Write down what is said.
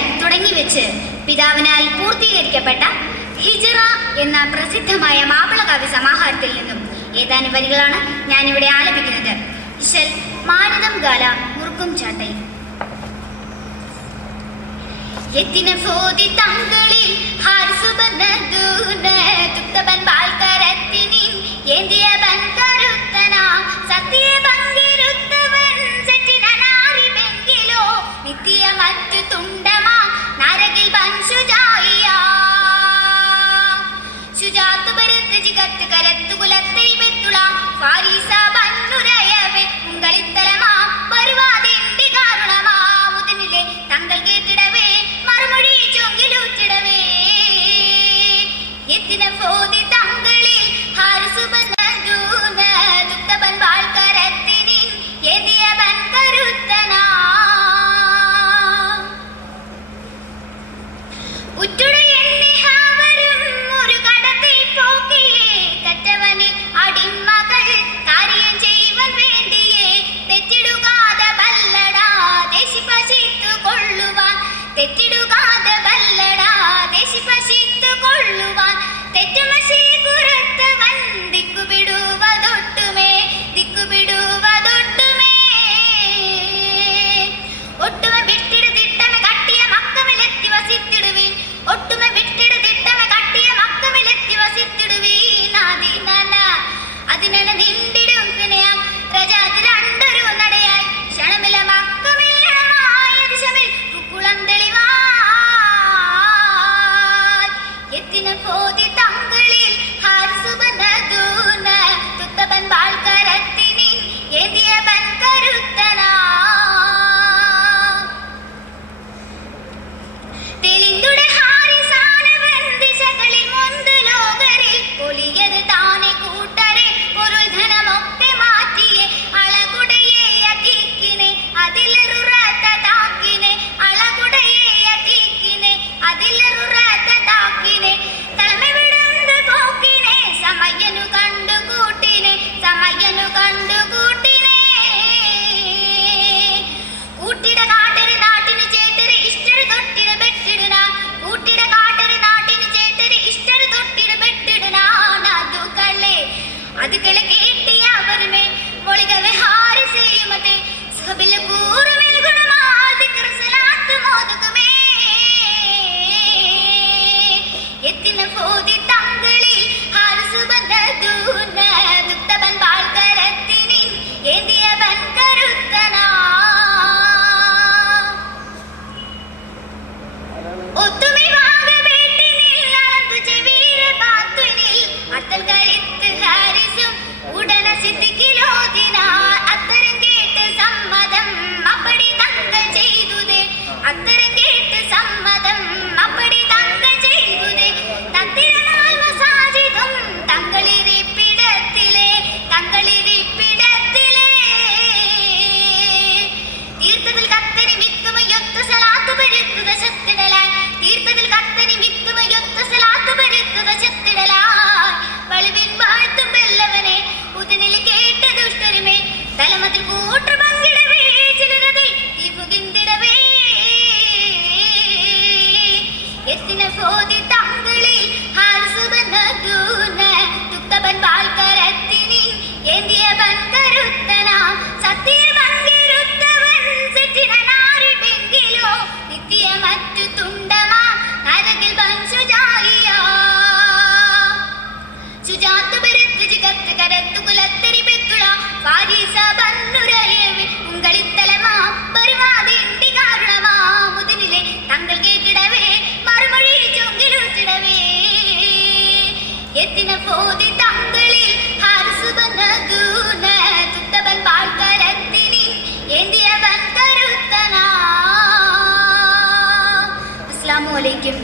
മുതൽ തുടങ്ങിവെച്ച് പിതാവിനാൽ പൂർത്തീകരിക്കപ്പെട്ട ഹിജ്റ എന്ന പ്രസിദ്ധമായ മാപ്പിളകാവ്യ സമാഹാരത്തിൽ നിന്നും ഏതാനും വരികളാണ് ഞാനിവിടെ ആലപിക്കുന്നത്. ഇശൽ മാനദം ഗാല മുറുക്കും ചാട്ടൈ. എത്തിന ഫോതി തങ്ങളിൽ ഹാർസുബനദൂന തുക്തബൻ ബാൽക്കരത്തിനിൻ ഏന്തിയബൻ കരുത്തനാ സത്യ ഭംഗിരുത്തവൻ സെറ്റിനാരി ബെങ്കിലോ നിത്യ മറ്റു തുണ്ടമാ നരകിൽ ബൻ സുജായിയാ സുജാത്ത് ബരുത്ത് ജിഗത്ത് കരത്തു കുലത്തിൽ ബെത്തുള ഫാരിസ ബന്നുരയവെ ഉങ്കളിത്തലമാ വരുവാതിന്റെ കാരണമാ മുതനിലെ തങ്ങൾ കേട്ടിടവേ മറുമൊഴി ചൊങ്കിലൂറ്റിടവേ എത്തിന ഫോതി തങ്ങളിൽ ഹാർസുബനദൂന തുക്തബൻ ബാൽക്കരത്തിനിൻ ഏന്തിയബൻ കരുത്തനാ ഉറ്റുടു എണ്ണിഹാവരും ഒരു കടത്തിൽ പോക്കിയേ കറ്റവനിൽ അടിമകൾ കാര്യം ചെയ്യുവാൻ വേണ്ടിയേ തെറ്റിടുകാതെ ബല്ലടാ ദേശി പശിത്തു കൊള്ളുവാൻ തെറ്റിടുകാതെ ബല്ലടാ ദേശി പശിത്തു കൊള്ളുവാൻ തെറ്റുമശി പുറത്തവൻ ദിക്കുപിടുവതൊട്ടുമേ ദിക്കുപിടുവതൊട്ടുമേ ഒട്ടുമ വിട്ടിടു തിട്ടമ കട്ടിയ മക്കമിലെത്തി വസിത്തിടുവിൻ ഒട്ടുമ വിട്ടിടു തിട്ടമ കട്ടിയ മക്കമിലെത്തി വസിത്തിടുവീൻ അതിനന നിണ്ടിടും പിന്നെയാം രജാതി രണ്ടൊരു നടയായി ക്ഷണമില മക്കമില്ലണമായ ദിശമിൽ കുക്കുളം തെളിവാ എത്തിന പോതി തങ്ങളിൽ ഹാർസുബനദൂന തുക്തബൻ ബാൽക്കരത്തിനിൻ ഏന്തിയബൻ കരുത്തനാ തെളിന്തുടെ ഹാരിസാനവൻ ദിശകളിൽ മുന്ത് ലോകരിൽ ഒളിയത് താനെ കൂട്ടരെ പൊരുൾ ധനമൊക്കെ മാറ്റിയെ അളകുടയെ അതീക്കിനെ അതിലറുറാത്ത താക്കിനെ അളകുടയെ അതീക്കിനെ അതിലറുറാത്ത താക്കിനെ തലമെവിടുന്ന പോക്കിനെ സമയനു കണ്ടുകൂട്ടിനെ സമയനു കണ്ടുകൂട്ടിനെ കൂട്ടിട കാട്ടര് നാട്ടിനു ചേട്ടര് ഇഷ്ടര് തൊട്ടിട ബെട്ടിടുന കൂട്ടിട കാട്ടര് നാട്ടിനു ചേട്ടര് ഇഷ്ടര് തൊട്ടിട ബെട്ടിടുന അതുകളെ കേട്ടിയ അവരുമേ മൊളികവെ ഹാരി ചെയ്യുമതേ സബില കൂറുമിൽ ഗുണമാദിക്കർ സലാത്ത് മോദുകുമേ എത്തിന ഫോതി തങ്ങളിൽ ഹാർസുബനദൂന തുക്തബൻ ബാൽക്കരത്തിനിൻ ഏന്തിയബൻ കരുത്തനാ ഒത്തുമി വാഗബേട്ടിനിൽ നടന്നു ചെവീര പാത്തുനിൽ അത്തൽ കരുത്ത് ഹാരിസും ഉടന സിദ്ധിക്കിലോതിനാ അത്തരം കേട്ട് സമ്മതം അപ്പടി തങ്ങൾ ചെയ്തുതേ അത്തരം കേട്ട് സമ്മതം അപ്പടി തങ്ങൾ ചെയ്തുതേ തത്തിരനാൽ മസാജിദും തങ്ങളിരിപ്പിടത്തിലെ തീർത്ഥത്തിൽ കത്തനി മിത്തുമയൊത്ത സലാത്ത് പഴുത്തുക ശത്തിടലായി തീർത്ഥത്തിൽ കത്തനി മിത്തുമയൊത്ത സലാത്ത് പഴുത്തുക ശത്തിടലായി വലുവിൻ വാഴ്ത്തും വെല്ലവനെ ഉദിനിൽ കേട്ട ദുഷ്ടരുമേ തലമതിൽ കൂട്ടു പങ്കിടവേ ചിലരതിൽ തീപുകിന്തിടവേ എത്തിന ഫോതി തങ്ങളിൽ ഹാർസുബനദൂന തുക്തബൻ ബാൽക്കരത്തിനിൻ ഏന്തിയബൻ കരുത്തനാ സത്യ ഭംഗിരുത്തവൻ സെറ്റിനാരി ബെങ്കിലോ നിത്യ മറ്റു തുണ്ടമാ നരകിൽ ബൻ സുജായിയാ സുജാത്ത് ബരുത്ത് ജിഗത്ത് കരത്തു കുലത്തരി ബെത്തുള ഫാരിസ ബന്നുരയവെ ഉങ്കളിത്തലമാ വരുവാതിന്റെ കാരണമാ മുതനിലെ തങ്ങൾ കേട്ടിടവേ മറുമൊഴി ചൊങ്കിലൂറ്റിടവേ എത്തിന ഫോതി തങ്ങളിൽ ഹാർസുബനദൂന തുക്തബൻ ബാൽക്കരത്തിനിൻ ഏന്തിയബൻ കരുത്തനാ. അസ്സലാമു അലൈക്കും.